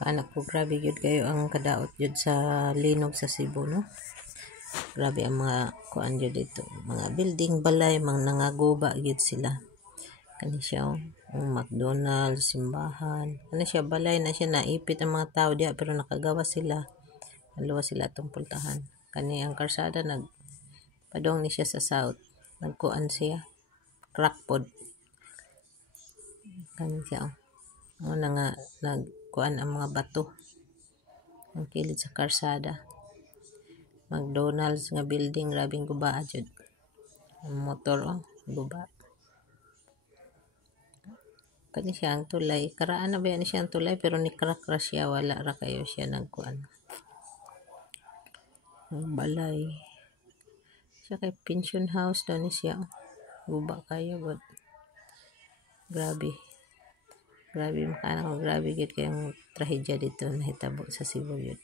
Anak ko, grabe yun kayo ang kadaot yun sa linog sa Cebu, no? Grabe ang mga kuan yun dito. Mga building balay, mga nangaguba yun sila. Kani siya, ang McDonald's, simbahan. Kani siya, balay na siya, naipit ang mga tao diya, pero nakagawa sila. Naluwa sila itong pultahan. Kani ang karsada, padong ni siya sa south. Nagkuan siya, crackpot. Kani siya, na nga, nagkuan ang mga bato. Ang kilid sa karsada. McDonald's nga building, grabing guba jud. Ang motor, guba. Kani siya ang tulay. Karaan na ba yan siya ang tulay, pero ni crack ra siya, wala ra kayo siya nagkuan. Ang balay. Siya kay pension house daw ni siya. Guba kayo, but grabe. Grabe, makana ko, grabe gid kayong trahedya dito nahitabo sa Cebu yun.